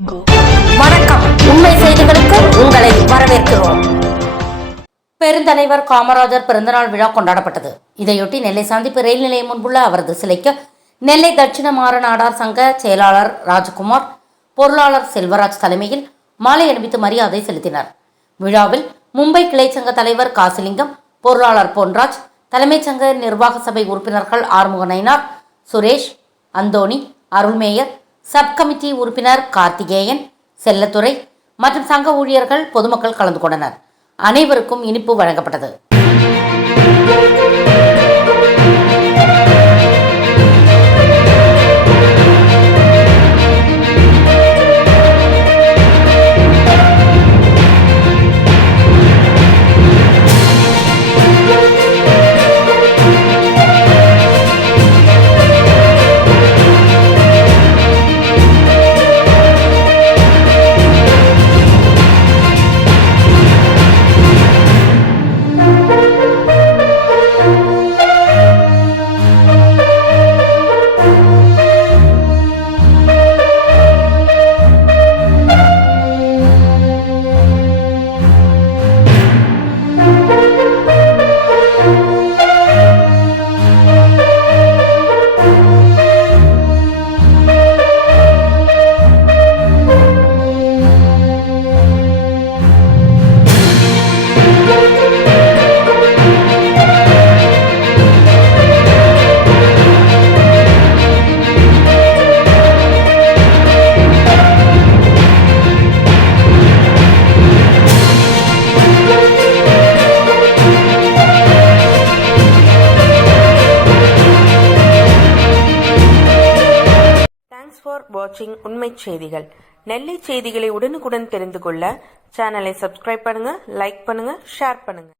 வணக்கம். உண்மை செய்திகளுக்கு உங்களை வரவேற்கிறோம். பெருந்தலைவர் காமராஜர் பிறந்தநாள் விழா கொண்டாடப்பட்டது. இதையொட்டி நெல்லை சந்திப்பு ரயில் நிலையம் முன்புள்ள அவரது சிலைக்கு நெல்லை தட்சிண மாறநாடார் சங்க செயலாளர் ராஜகுமார், பொருளாளர் செல்வராஜ் தலைமையில் மாலை அணிவித்து மரியாதை செலுத்தினர். விழாவில் மும்பை கிளை சங்க தலைவர் காசிலிங்கம், பொருளாளர் பொன்ராஜ், தலைமைச் சங்க நிர்வாக சபை உறுப்பினர்கள் ஆறுமுக நயினார், சுரேஷ், அந்தோணி, அருள்மேயர், சப் கமிட்டி உறுப்பினர் கார்த்திகேயன், செல்லத்துறை மற்றும் சங்க ஊழியர்கள், பொதுமக்கள் கலந்து கொண்டனர். அனைவருக்கும் இனிப்பு வழங்கப்பட்டது. For watching உண்மை செய்திகள். நெல்லை செய்திகளை உடனுக்குடன் தெரிந்து கொள்ள சேனலை சப்ஸ்கிரைப் பண்ணுங்க, லைக் பண்ணுங்க, ஷேர் பண்ணுங்க.